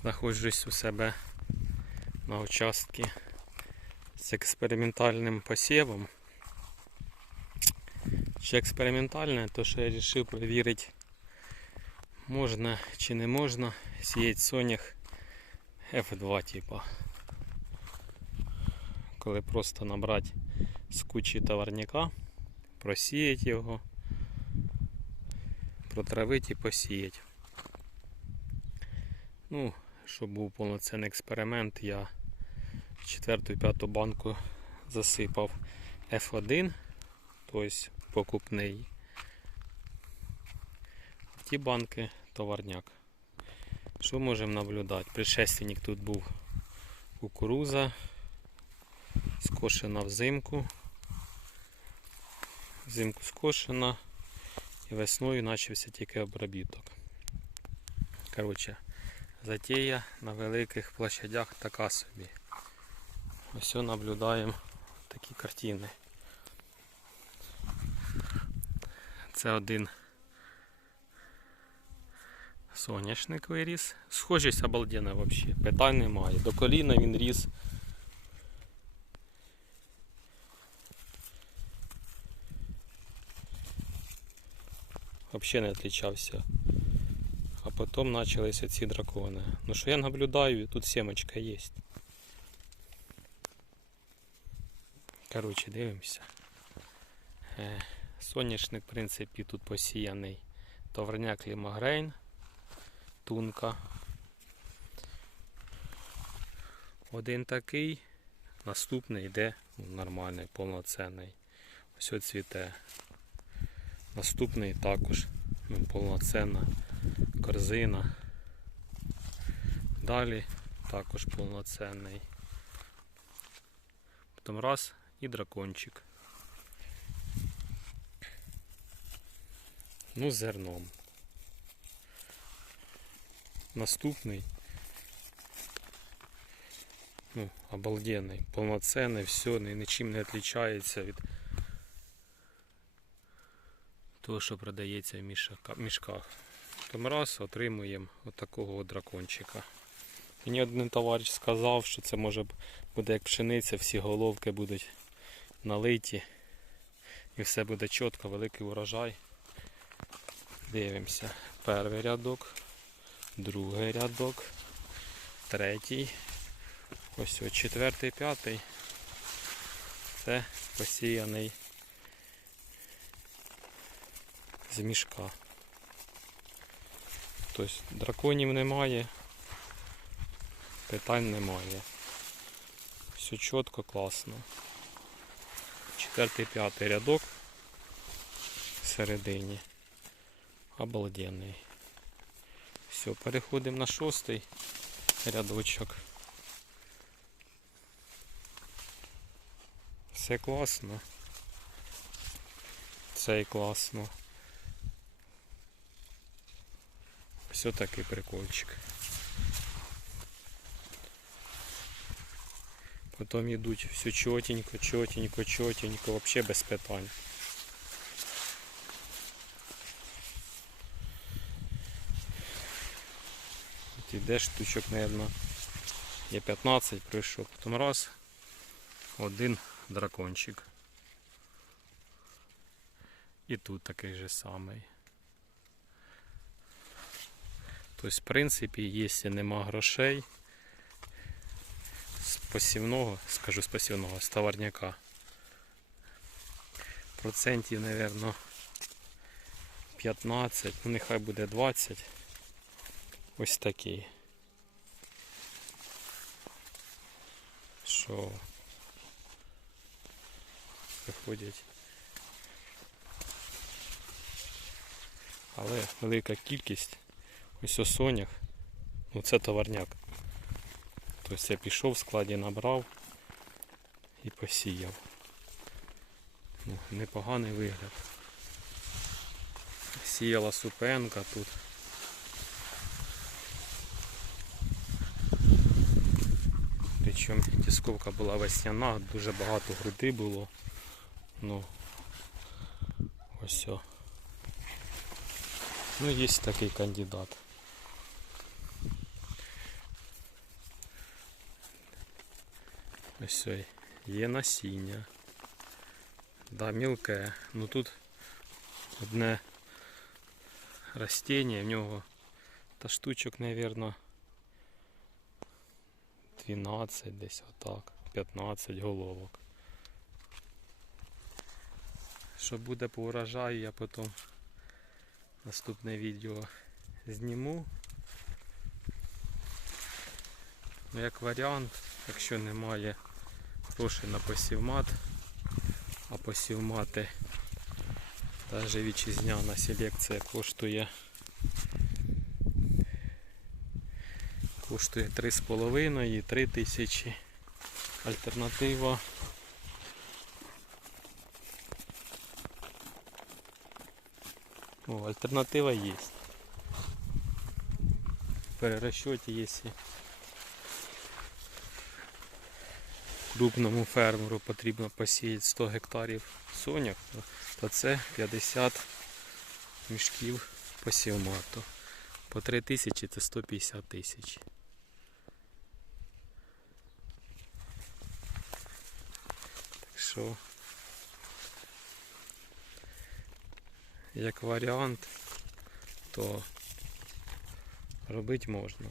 Знаходжусь у себе на участку з експериментальним посівом. Чи експериментальне, то що я вирішив перевірити, можна чи не можна сіяти сонях F2 типа. Коли просто набрати з кучі товарняка, просіяти його, протравити і посіяти. Ну, щоб був повноцінний експеримент, я четверту і п'яту банку засипав F1, тобто покупний. Ті банки товарняк. Що можемо наблюдати? Предшественник тут був кукуруза, скошена взимку. Взимку скошена і весною почався тільки обробіток. Коротше, затія на великих площадях така собі. Ось наблюдаємо такі картини. Це один соняшник виріс. Схожість обалденна взагалі. Питань немає. До коліна він ріс. Взагалі не відрізнявся. А потім почалися ці дракони. Ну що я наблюдаю, тут семечка є. Коротше, дивимося. Е, Соняшник, в принципі, тут посіяний товарняк лімагрейн, тунка. Один такий, наступний йде ну, нормальний, повноцінний. Ось цвіте. Наступний також ну, корзина. Далі також повноцінний. Потім раз і дракончик. Ну, зерном. Наступний. Ну, обалденний, повноцінний, все, ні- нічим не відрізняється від того, що продається в мішках. Тому раз отримуємо отакого от дракончика. Мені один товариш сказав, що це може буде як пшениця, всі головки будуть налиті. І все буде чітко, великий урожай. Дивимося. Перший рядок, другий рядок, третій. Ось ось четвертий, п'ятий. Це посіяний з мішка. Тобто драконів немає, питань немає. Все чітко, класно. Четвертий, п'ятий рядок всередині. Обалденний. Все, переходимо на шостий рядочок. Все класно. Це і класно. Все такий прикольчик. Потім йдуть все чотенько, чотенько, чотенько, вообще без питань. От іде штучок, мабуть, є 15 пройшов. Потім раз, один дракончик. І тут такий же самий. Тобто, в принципі, якщо нема грошей, з посівного, скажу з посівного, з товарняка, процентів, мабуть, 15, ну нехай буде 20. Ось такий. Що приходять. Але велика кількість. Ось у сонях. Ну товарняк. Тобто я пішов в складі набрав і посіяв. Ну, непоганий вигляд. Сіяла супенка тут. Причому тісковка була весняна, дуже багато груди було. Ну ось. о. Ну, є такий кандидат. Ось є насіння. Да, мілке. Ну тут одне растіння, в нього та штучок, мабуть, 12 десь отак, 15 головок. Що буде по урожаю, я потім наступне відео зніму. Ну, як варіант, якщо немає грошей на посівмат, а посівмати навіть вітчизняна селекція коштує коштує 3,5 і 3 тисячі. Альтернатива О, альтернатива є. В перерасчеті, якщо крупному фермеру потрібно посіяти 100 гектарів соняк, то- це 50 мішків посівмату. По 3 тисячі це 150 тисяч. Так що, як варіант, то робити можна.